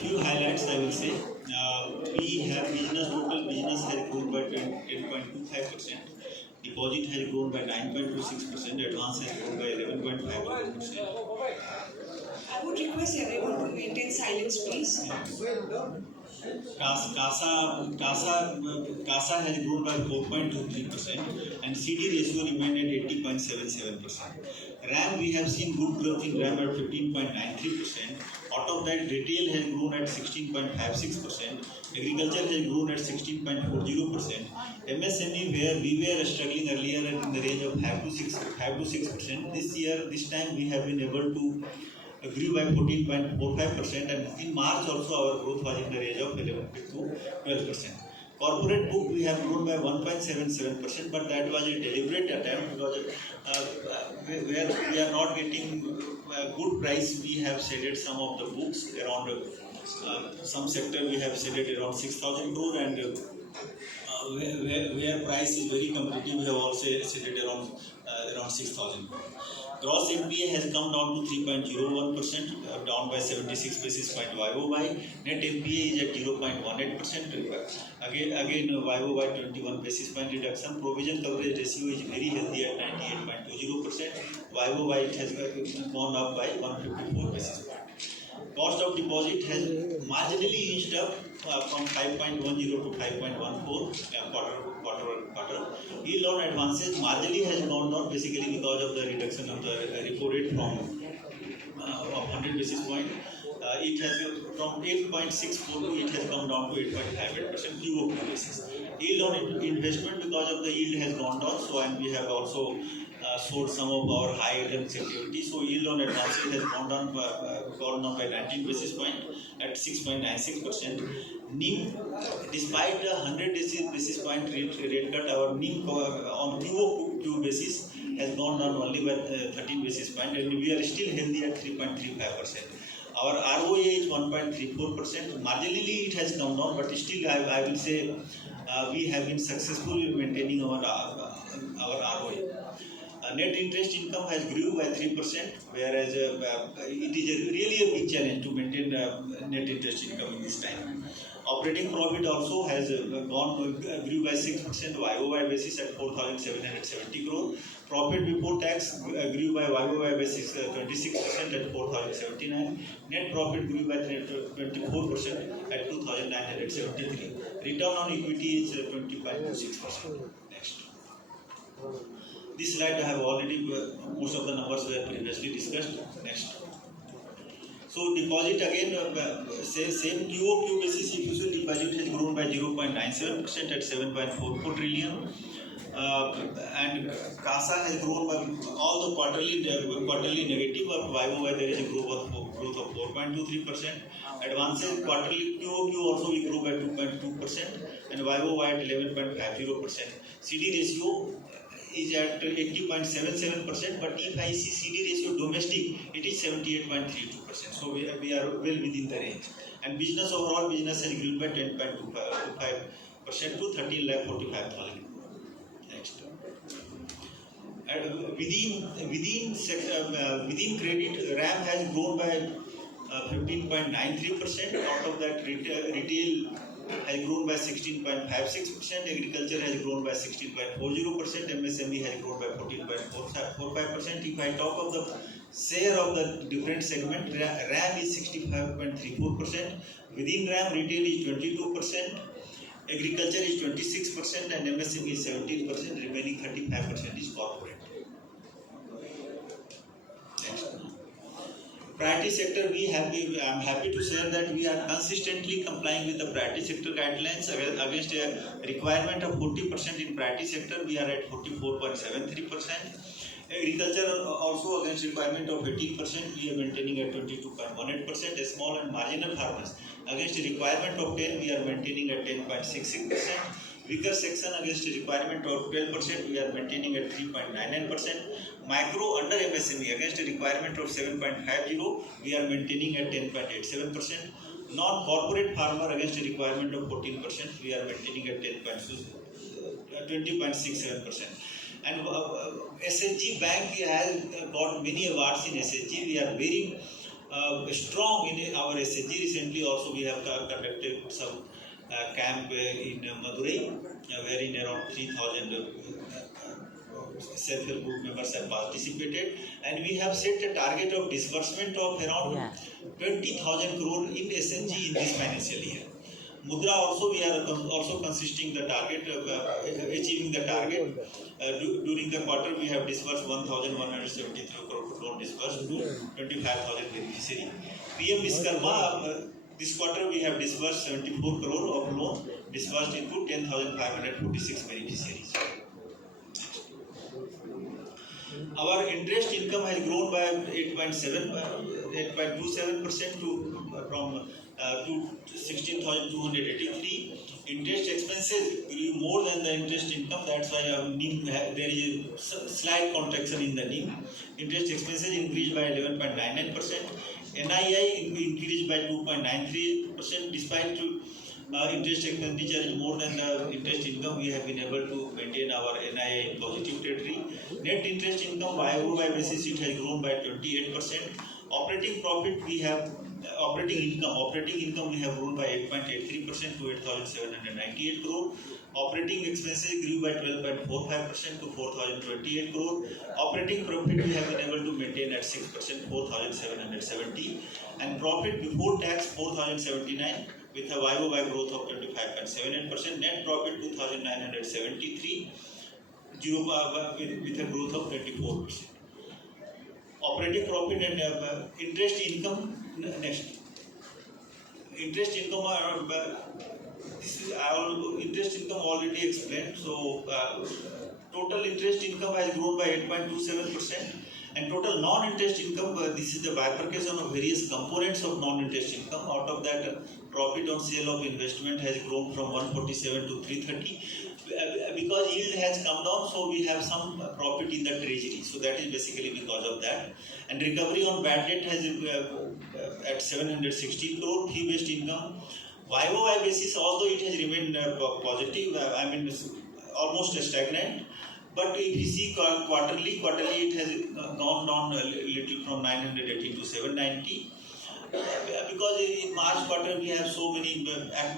Few highlights I will say. We have total business has grown by 10.25%. Deposit has grown by 9.26%. Advance has grown by 11.52%. I would request everyone to maintain silence, please. CASA has grown by 4.23% and CD ratio remained at 80.77%. RAM, we have seen good growth in RAM at 15.93%. Out of that, retail has grown at 16.56%. Agriculture has grown at 16.40%. MSME, where we were struggling earlier in the range of 5 to 6%. This time we have been able to grew by 14.45%, and in March also our growth was in the range of 11 to 12%. Corporate book we have grown by 1.77%, but that was a deliberate attempt because where we are not getting good price. We have shaded some of the books around some sector we have shaded around 6,000 crore, and where price is very competitive we have also shaded around 6,000 crore. Gross NPA has come down to 3.01%, down by 76 basis point YOY. Net NPA is at 0.18%. Again YOY 21 basis point reduction. Provision coverage ratio is very healthy at 98.20%. YOY it has gone up by 154 basis point. Cost of deposit has marginally inched up from 5.10 to 5.14 quarter. Yield on advances marginally has gone down, basically because of the reduction of the repo rate from 100 basis point. It has from 8.64 to it has come down to 8.58% QOQ basis. Yield on investment, because of the yield has gone down, so and we have also sold some of our high yield securities. So yield on advances has gone down by 19 basis point at 6.96%. NIM, despite the 100 basis point rate cut, our NIM on QOQ basis has gone down only by 13 basis point, and we are still healthy at 3.35%. Our ROA is 1.34%. Marginally it has come down, but still I will say we have been successful in maintaining our ROA. Net interest income has grew by 3%, whereas it is really a big challenge to maintain net interest income in this time. Operating profit also has grew by 6% YOY basis at 4,770 crore. Profit before tax grew by YOY basis 26% at 4,079. Net profit grew by 24% at 2,973. Return on equity is 20.26%. Next. This slide I have already, most of the numbers were previously discussed. Next. So deposit again, same QOQ basis, if you see deposit has grown by 0.97% at 7.44 trillion. And CASA has grown by all the quarterly negative, but YOY there is a growth of 4.23%. Advances quarterly QOQ also we grew by 2.2% and YOY at 11.50%. CD ratio is at 80.77%, but if I see CD ratio domestic, it is 78.32%. So we are well within the range. And business, overall business has grown by 10.25% to 13,45,000. Next. And within credit, RAM has grown by 15.93%. Out of that, retail has grown by 16.56%, agriculture has grown by 16.40%, MSME has grown by 14.45%. If I talk of the share of the different segment, RAM is 65.34%, within RAM retail is 22%, agriculture is 26% and MSME is 17%, remaining 35% is corporate. Next. Priority sector, I am happy to share that we are consistently complying with the priority sector guidelines. Against a requirement of 40% in priority sector, we are at 44.73%. Agriculture also against requirement of 18%, we are maintaining at 22.18%. Small and marginal farmers against a requirement of 10, we are maintaining at 10.66%. Weaker section against a requirement of 12%, we are maintaining at 3.99%. Micro under MSME against a requirement of 7.50, we are maintaining at 10.87%. Non-corporate farmer against a requirement of 14%, we are maintaining at 20.67%. And SHG Bank has got many awards in SHG. We are very strong in our SHG. Recently also we have conducted some camp in Madurai, wherein around 3,000 self-help group members have participated, and we have set a target of disbursement of around 20,000 crore in SHG in this financial year. Mudra also we are also consisting the target achieving the target. During the quarter we have disbursed 1,173 crore loan disbursed to 25,000 beneficiary. PM Viskarma this quarter we have disbursed 74 crore of loan disbursed into 10,546 beneficiaries. Our interest income has grown by 8.27% to 16,283. Interest expenses grew more than the interest income. That's why NIM, there is a slight contraction in the NIM. Interest expenses increased by 11.99%. NII increased by 2.93%. Despite interest expenditure is more than the interest income, we have been able to maintain our NII in positive territory. Net interest income YoY basis it has grown by 28%. Operating profit we have operating income we have grown by 8.83% to 8,798 crore. Operating expenses grew by 12.45% to 4,028 crore. Operating profit we have been able to maintain at 6%, 4,770, and profit before tax 4,079 with a YoY growth of 25.78%. Net profit 2,973, with a growth of 24%. Operating profit and interest income next. Interest income interest income already explained. So total interest income has grown by 8.27%, and total non-interest income, this is the bifurcation of various components of non-interest income. Out of that, profit on sale of investment has grown from 147 to 330. Because yield has come down, so we have some profit in the treasury. So that is basically because of that. And recovery on bad debt has at 716 crore. Fee-based income, YoY basis, although it has remained positive, almost stagnant. But if you see quarterly it has gone down a little from 980 to 790. Because in March quarter we have so many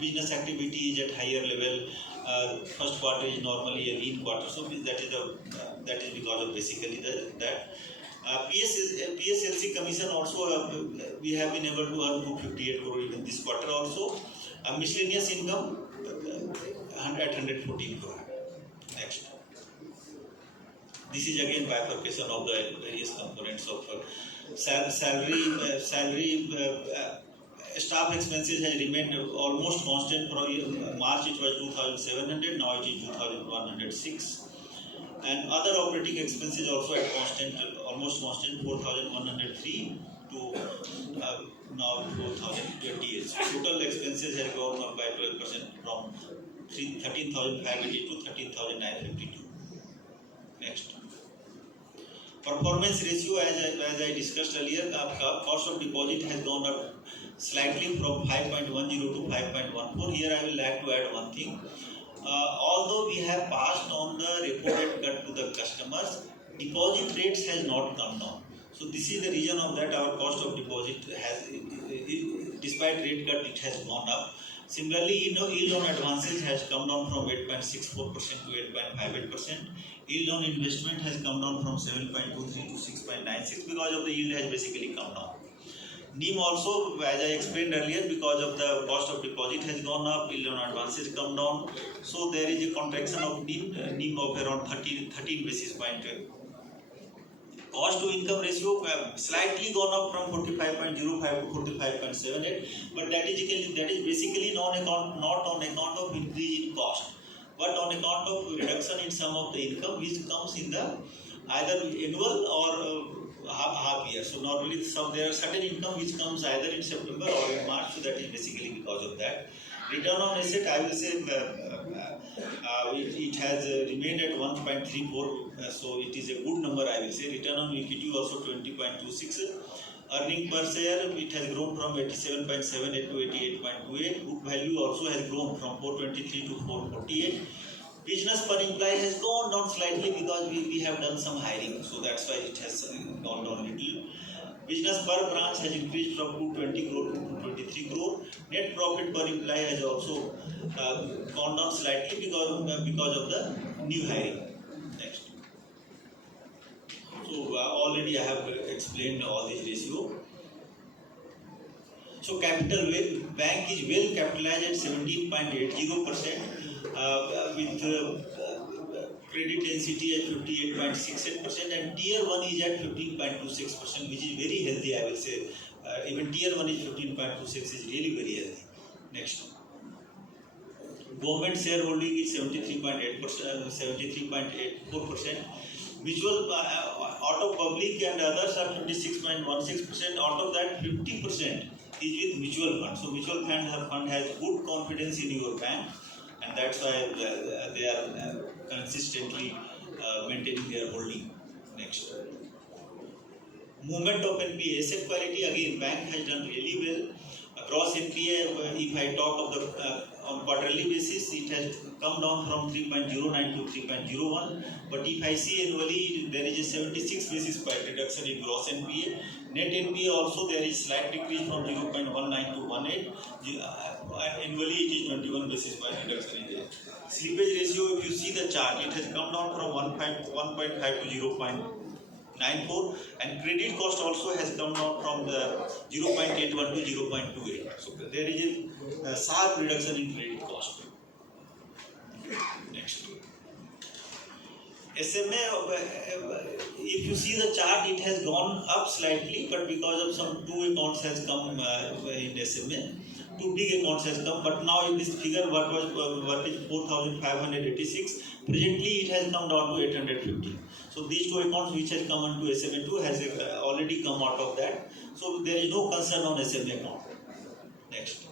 business activities at higher level. First quarter is normally a lean quarter, so that is because of basically that. PSLC commission also we have been able to earn 258 crore even this quarter also. Miscellaneous income at 114 crore. Next. This is again bifurcation of the various components of salary. Staff expenses has remained almost constant. March it was 2,700, now it is 2,106. And other operating expenses also at constant, almost constant, 4,103 to now 4,028. So total expenses have gone up by 12% from 13,580 to 13,952. Next. Performance ratio, as I discussed earlier, cost of deposit has gone up slightly from 5.10 to 5.14. Here I will like to add one thing. Although we have passed on the repo rate cut to the customers, deposit rates has not come down. So this is the reason of that our cost of deposit has, despite rate cut, it has gone up. Similarly, yield on advances has come down from 8.64% to 8.58%. Yield on investment has come down from 7.23 to 6.96 because of the yield has basically come down. NIM also, as I explained earlier, because of the cost of deposit has gone up, yield on advances come down. So there is a contraction of NIM of around 13 basis point. Cost to income ratio slightly gone up from 45.05 to 45.78, but that is basically not on account of increase in cost, but on account of reduction in some of the income which comes in the either annual or half year. So normally there are certain income which comes either in September or in March, so that is basically because of that. Return on asset, I will say it has remained at 1.34, so it is a good number, I will say. Return on equity also 20.26. Earning per share, it has grown from 87.78 to 88.28. Book value also has grown from 423 to 448. Business per employee has gone down slightly because we have done some hiring, so that's why it has gone down a little. Business per branch has increased from 220 crore to 223 crore. Net profit per employee has also gone down slightly because of the new hiring. Next. So already I have explained all these ratios. So capital bank is well capitalized at 17.80% with credit density at 58.68% and tier 1 is at 15.26%, which is very healthy, I will say. Even tier 1 is 15.26 is really very healthy. Next. Government shareholding is 73.8%, 73.84%. Mutual out of public and others are 26.16%. Out of that, 50% is with mutual fund. So mutual fund has good confidence in your bank, and that's why they are consistently maintaining their holding. Next. Movement of NPA, asset quality, again bank has done really well. Gross NPA, if I talk of the on quarterly basis, it has come down from 3.09 to 3.01. But if I see annually, there is a 76 basis point reduction in gross NPA. Net NPA also there is slight decrease from 0.19 to 18. Annually it is 21 basis point reduction in there. Slippage ratio, if you see the chart, it has come down from 1.5 to 0.94, and credit cost also has come down from the 0.81 to 0.28. So there is a sharp reduction in credit cost. Next. SMA, if you see the chart, it has gone up slightly, but because of some two accounts has come in SMA, two big accounts has come, but now in this figure, what is 4,586, presently it has come down to 850. So these two accounts which has come into SMA2 has already come out of that. So there is no concern on SMA account. Next.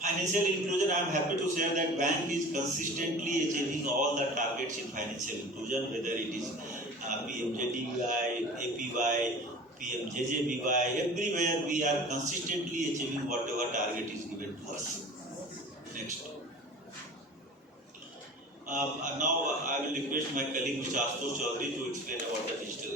Financial inclusion, I am happy to share that bank is consistently achieving all the targets in financial inclusion, whether it is PMJDY, APY, PMJJBY, everywhere we are consistently achieving whatever target is given to us. Next. Now I will request my colleague Mr. Ashutosh Chaudhary to explain about the digital.